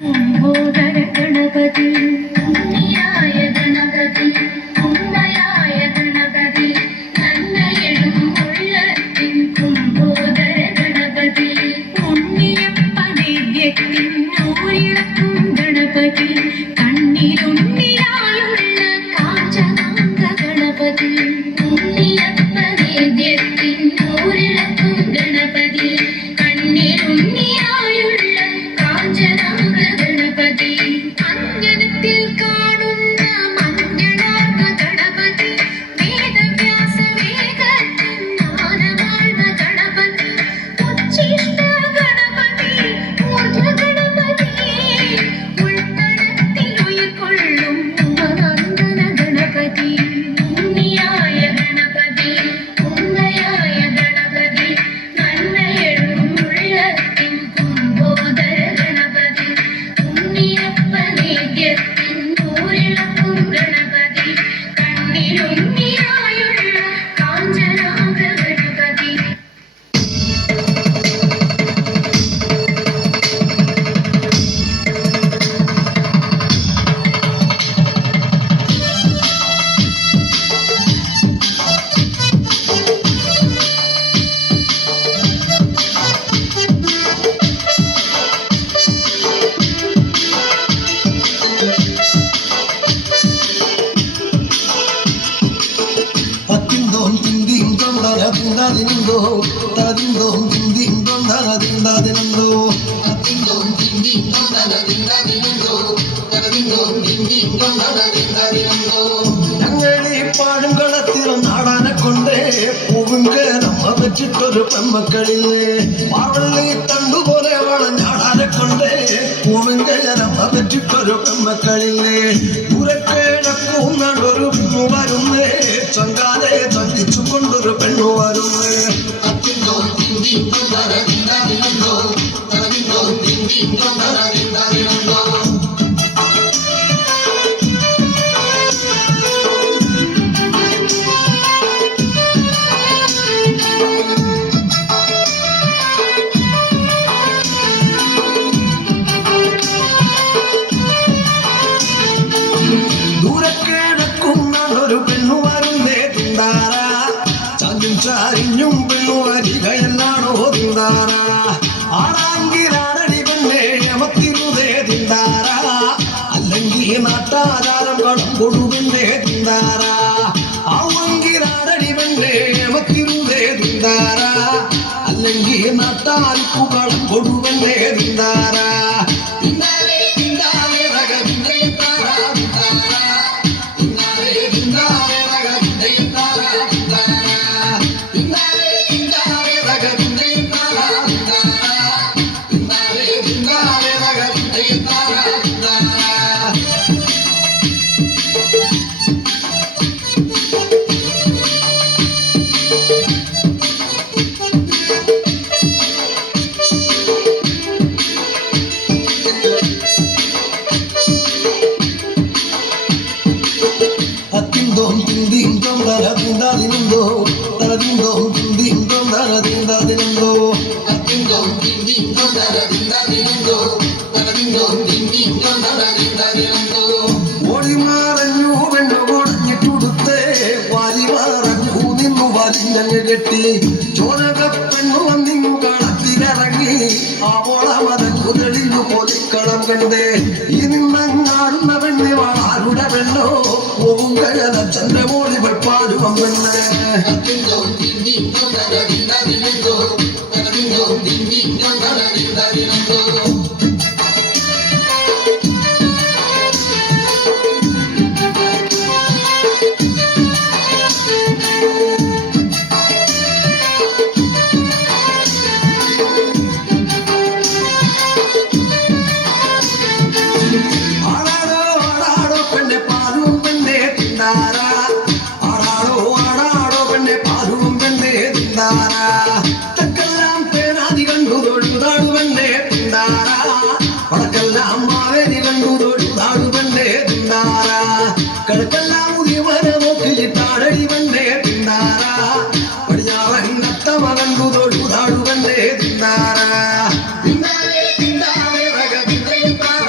കുംഭോദര ഗണപതി ഉണ്ണിയായ ഗണപതി ഉമ്മയായ ഗണപതി നന്മയെഴും ഉള്ളത്തിൻ കുംഭോദര ഗണപതി ഉണ്ണിയപ്പ നൈവേദ്യത്തിൻ നൂറിളക്കും ഗണപതി കണ്ണിലുണ്ണിയായുള്ള കാഞ്ചനാംഗ ഗണപതി ഉണ്ണിയപ്പ നൈവേദ്യത്തിൻ നൂറിളക്കും ഗണപതി കണ്ണിലുണ്ണിയായുള്ള കാഞ്ചനാംഗ ഗണപതി അഞ്ജനത്തിൽ കാണുന്ന മഞ്ജനാർന്ന ഗണപതി വേദവ്യാസ വേഗത്തിൻ ജ്ഞാനമാർന്ന ഗണപതി ഉച്ഛിഷ്ട ഗണപതി ഊർധ്വ ഗണപതി ഉൾത്തടത്തിൽ ഉയർക്കൊള്ളും ഉമനന്ദന ഗണപതി ഉണ്ണിയായ ഗണപതി ഉമ്മയായ ഗണപതി നന്മയെഴും ഉള്ളത്തിൻ കുംഭോദര ഗണപതി ഉണ്ണിയപ്പ നൈവേദ്യത്തിൻ നൂറിളക്കും ഗണപതി കണ്ണിലുണ്ണിയായുള്ള കാഞ്ചനാംഗ ഗണപതി അത്തിന്തോം തിന്തിം തൊണ്ടരതിന്തതിനുണ്ടോ തതിന്തോം തിന്തിം തൊണ്ടരതിന്തതിനുണ്ടോ അത്തിന്തോം തിന്തിം തൊണ്ടരതിന്തതിനുണ്ടോ തതിന്തോം തിന്തിം തൊണ്ടരതിന്തതിനുണ്ടോ ഞങ്ങളീ പാടും കളത്തിലും നാടാനെ കൊണ്ടേ പൂവും കേരമ്മ വെച്ചിട്ടൊരു പെമ്മക്കളില്ലേ പാവള്ളി തണ്ടുപോലെ വളഞ്ഞാടാനെ കൊണ്ടേ പൂവും കേരമ്മ വെച്ചിട്ടൊരു പെമ്മക്കളില്ലേ ഉരക്കേടക്കൂന്നൊരു പെണ്ണു വരുന്നേ ചങ്കാതെ ചന്ദിച്ചു കൊണ്ടൊരു പെണ്ണു വരുന്നേ അത്തിന്തോ തിന്തിം തൊണ്ടരതിന്തതിനുണ്ടോ തതിന്തോ തിന്തിം തൊണ്ടരതിന്തതിനുണ്ടോ ദൂരക്കേടക്കുന്നൊരു പെണ്ണു വരുന്നേ തിന്താര ചാഞ്ഞും ചാരിഞ്ഞും പെണ്ണു വരികയെല്ലാണോ തിന്താര ആടാങ്കിലാടടി പെണ്ണെ അമത്തിരുതേ തിന്താര അല്ലെങ്കിൽ നാട്ടാചാരം കടം കൊടുവെന്നേ തിന്താര ആവങ്കിലാടടി പെണ്ണെ അമത്തിരുതേ തിന്താര അല്ലെങ്കിൽ നാട്ടാർക്കു കടം കൊടുവെന്നേ തിന്താര തിന്താരേ തിന്താരേ രഗ തിന്തേ താര തിന്താര അത്തിന്തോം തിന്തിം തൊണ്ടരതിന്തതിനുണ്ടോ തതിന്തോം തിന്തിം തൊണ്ടരതിന്തതിനുണ്ടോ അത്തിന്തോം തിന്തിം തൊണ്ടരതിന്തതിനുണ്ടോ തതിന്തോം തിന്തിം തൊണ്ടരതിന്തതിനുണ്ടോ ഓടിമാറഞ്ഞു പെണ്ണു പൊടഞ്ഞിട്ടുടുത്തേ വാരി മറഞ്ഞു നിന്നു വലിഞ്ഞങ്ങ് കെട്ടി ചോരക പെണ്ണു വന്നിങ്ങു കളത്തിലിറങ്ങി ആവോള മതഞ്ഞു തെളിഞ്ഞു പൊലിക്കളം കണ്ടേ ഈ നിന്നങ്ങാടുന്ന പെണ്ണെ ആരുടെ പെണ്ണോ പോകും കഴല ചന്ദ്രമോളി വെപ്പാടുവം പെണ്ണേ അത്തിന്തോം തിന്തിം തൊണ്ടരതിന്തതിനുണ്ടോ തതിന്തോം തിന്തിം തൊണ്ടരതിന്തതിനുണ്ടോ ആടാടോ ആടാടോ പെണ്ണെ പാലും പെണ്ണെ തിന്താര ആടാടോ ആടാടോ പെണ്ണെ പാലും പെണ്ണെ തിന്താര തെക്കെല്ലാം പേരാതി കണ്ടു തൊഴുതാടു പെണ്ണെ തിന്താര വടക്കെല്ലാം മാവേലി കണ്ടു തൊഴുതാടു പെണ്ണെ തിന്താര കിഴക്കെല്ലാം ഉദിവരെ നോക്കിയിട്ടാടടി പെണ്ണെ തിന്താര പടിഞ്ഞാറൻ നത്തമ കണ്ടു തൊഴുതാടു പെണ്ണെ തിന്താര തിന്താരേ തിന്താരേ രഗ തിന്തേ താര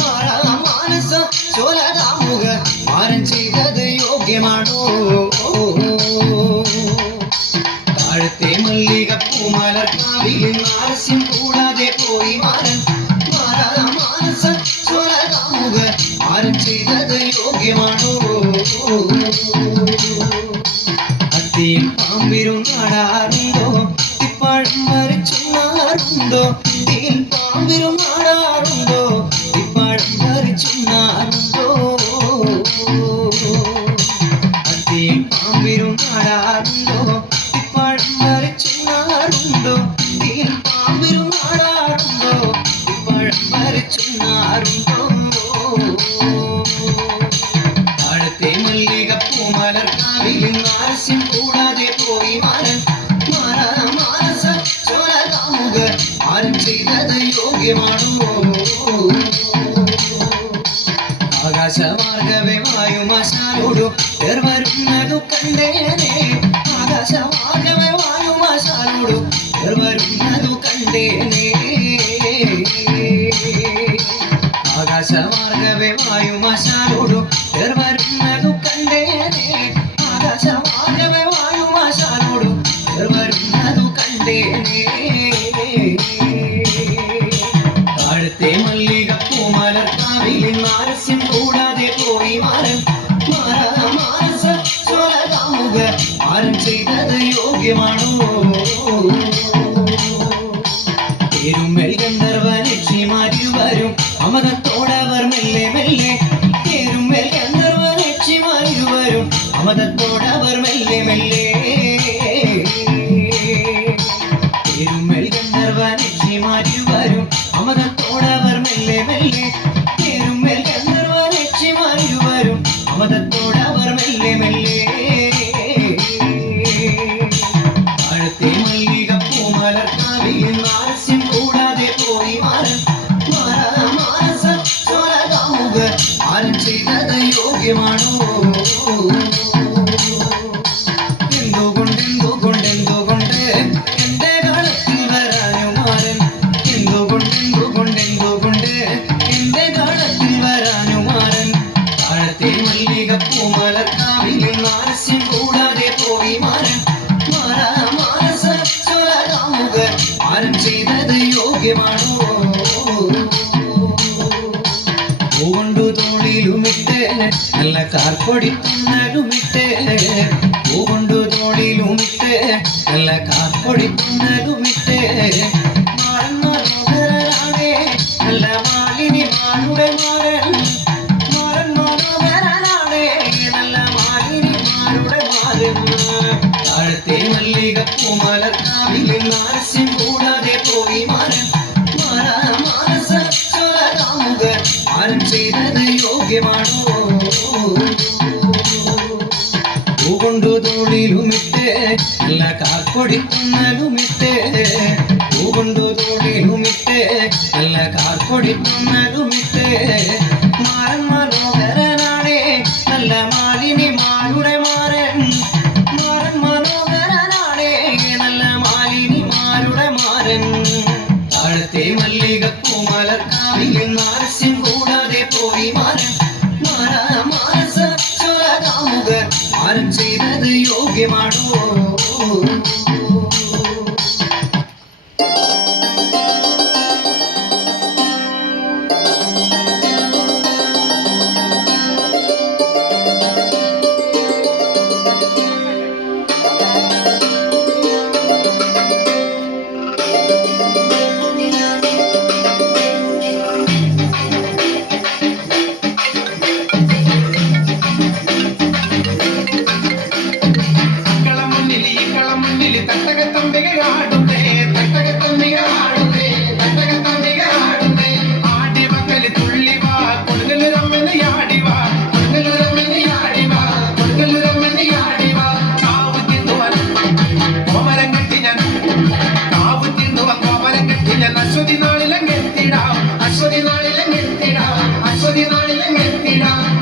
മാരൻ മാനസ ചോലകാമുക മാരൻ ചെയ്തത് യോഗ്യമാണോ താഴത്തെ മല്ലിക പൂമലർക്കാവിൽ ആലസ്യം കൂടാതെ പോയി മാരൻ മാനസ ചോലകാമുക മാരൻ ചെയ്തത് യോഗ്യമാണോ അത്തിയിൽ പാമ്പിരും നാടാറുണ്ടോ ഇപ്പഴം വരച്ചുണ്ണാറുണ്ടോ തീയിൽ പാമ്പിരും നാടാറുണ്ടോ ഇപ്പഴം വരച്ചുണ്ണാറുണ്ടോ അത്തിയിൽ പാമ്പിരും നാടാറുണ്ടോ ഇപ്പഴം വരച്ചുണ്ണാറുണ്ടോ തീയിൽ പാമ്പിരും നാടാറുണ്ടോ ഇപ്പഴം വരച്ചുണ്ണാറുണ്ടോ താഴത്തെ മല്ലിക പൂമലർക്കാവിൽ ആലസ്യം കൂടാതെ പോയി മാരൻ മാനസ ചോലകാമുക മാരൻ ചെയ്തത് യോഗ്യമാണോ ആകാശമാർഗവേ വായുമാശാലോടു വരുന്നതു കണ്ടേനെ ആകാശമാർഗവേ വായുമാശാലോടു വരുന്നതു കണ്ടേനെ ആകാശമാർഗവേ വായുമാശാലോടു വരുന്നതു കണ്ടേനെ ആകാശമാർഗവേ വായുമാശാലോടു വരുന്നതു കണ്ടേനെ താഴത്തെ മല്ലിക പൂമലർക്കാവിൽ ആലസ്യം കൂടാതെ പോയി മാരൻ മാനസ ചോലകാമുക മാരൻ ചെയ്തത് യോഗ്യമാണോ പേരുമേൽ ഗന്ധർവനക്ഷിമാരിവരും അമതത്തോടവർ മെല്ലെ മെല്ലെ പേരുമേൽ ഗന്ധർവനക്ഷിമാരിവരും അമതത്തോടവർ മെല്ലെ മെല്ലെ പേരുമേൽ ഗന്ധർവനക്ഷിമാരിവരും അമതത്തോടവർ മെല്ലെ മെല്ലെ പേരുമേൽ ഗന്ധർവനക്ഷിമാരിവരും അമതത്തോടവർ മെല്ലെ മെല്ലെ താഴത്തെ മല്ലിക പൂമലർക്കാവിൽ ആലസ്യം കൂടാതെ പോയി മാരൻ മാനസ ചോലകാമുക മാരൻ ചെയ്തത് യോഗ്യമാണോ എന്തുകൊണ്ട് എന്റെ കാലത്തിൽ വരാനു മാരൻ എന്തുകൊണ്ട് എന്റെ കാലത്തിൽ വരാനു മാരൻ താഴത്തെ മല്ലിക പൂമലർക്കാവിൽ ആലസ്യം കൂടാതെ പോയി മാരൻ മാനസ ചോലകാമുക മാരൻ ചെയ്തത് യോഗ്യമാണോ പൂകൊണ്ടു തോളിലുമിട്ട് നല്ല കാർപ്പൊടി തുന്നലുമിട്ട് പൂകൊണ്ടു തോളിലുമിട്ട് നല്ല കാർപ്പൊടി തുന്നലുമിട്ട് മാറൻ മനോഹരനാണേ നല്ല മാലിനി മാരുടെ മാരൻ മാറൻ മനോഹരനാണേ നല്ല മാലിനി മാരുടെ മാരൻ താഴത്തെ മല്ലിക പൂമലർക്കാവിൽ ആലസ്യം കൂടാതെ പോയി മാരൻ മാനസ ചോലകാമുക മാരൻ ചെയ്തത് യോഗ്യമാണോ പൂകൊണ്ടു തോളിലുമിട്ട് നല്ല കാർപ്പൊടി തുന്നലുമിട്ട് പൂകൊണ്ടു തോളിലുമിട്ട് നല്ല കാർപ്പൊടി തുന്നലുമിട്ട് മാരൻ മനോഹരനാണേ നല്ല മാലിനി മാരുടെ മാരൻ മാരൻ മനോഹരനാണേ നല്ല മാലിനി മാരുടെ മാരൻ താഴത്തെ മല്ലിക പൂമലർക്കാവിൽ ആലസ്യം കൂടാതെ പോയി മാരൻ മാനസ ചോലകാമുക മാരൻ ചെയ്തത് യോഗ്യമാണോ അശ്വതി നാളിലെ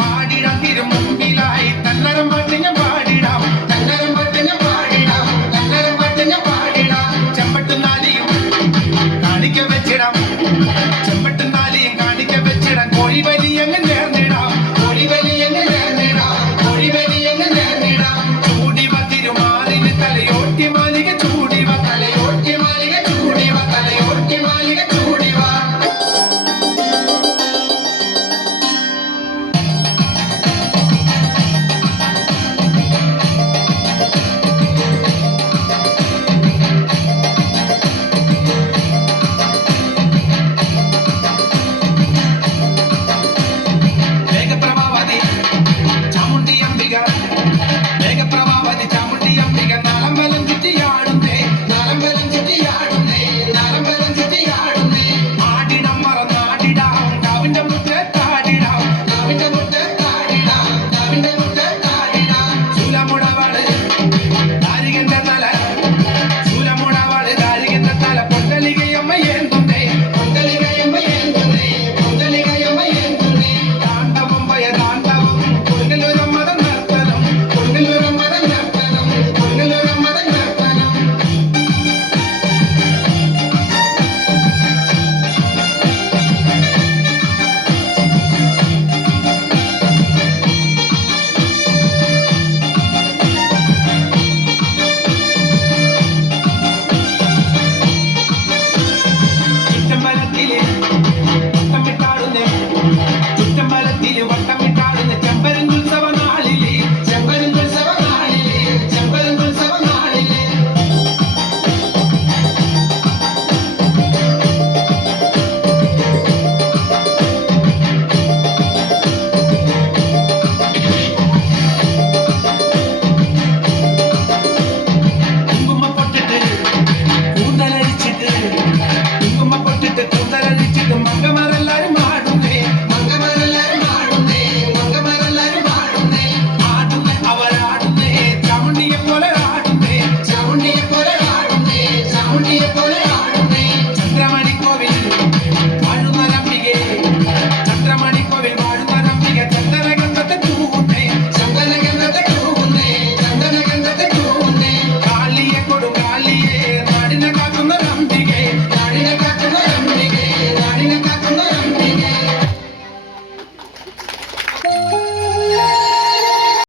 പാടിട